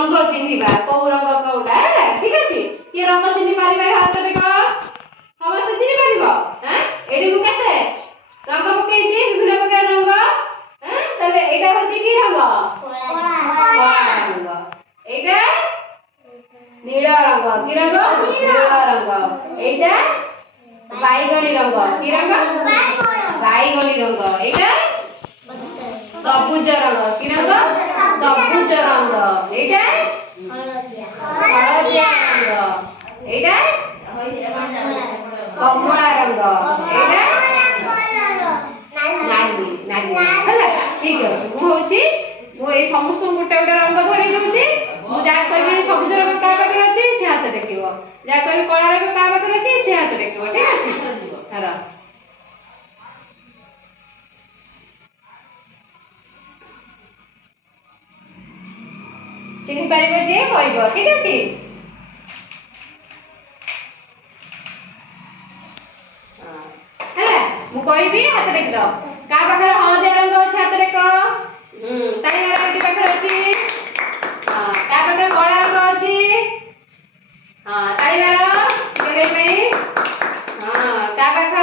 रंग चिन्हिबा को रंग कोडा ठीक अछि के रंग चिन्हि पारिबा हाथ देखो समस्त चिन्हि पारिबो हैं एडी मु केते रंग पकेइछि विभिन्न प्रकार रंग हैं तबे एटा होछि की रंग कला रंग एटा नील रंग की रंग नील रंग एटा बैगनी रंग की रंग बैगनी रंग एटा सबुज रंग की रंग सबुज रंग एटा हळदिया रंग एटा कमला रंग एटा नाली नाली हला ठीक अछि मु होछि मु ए समस्त गोटे गोटे रंग धरि दउछि मु जा कहबी सबुज रंग का पाखरे अछि से हाथ देखिबो जा कहबी कला रंग का पाखरे अछि से हाथ देखिबो ठीक अछि हरा चिन्हि पारिबो जे कहबो ठीक अछि हला मु कहबी हाथ देख दो का पाखरे हळदिया रंग अछि हाथ देखो ताई मार एटी पाखरे अछि हां का पाखरे कला रंग अछि हां ताई मार केरे में हां का पाखरे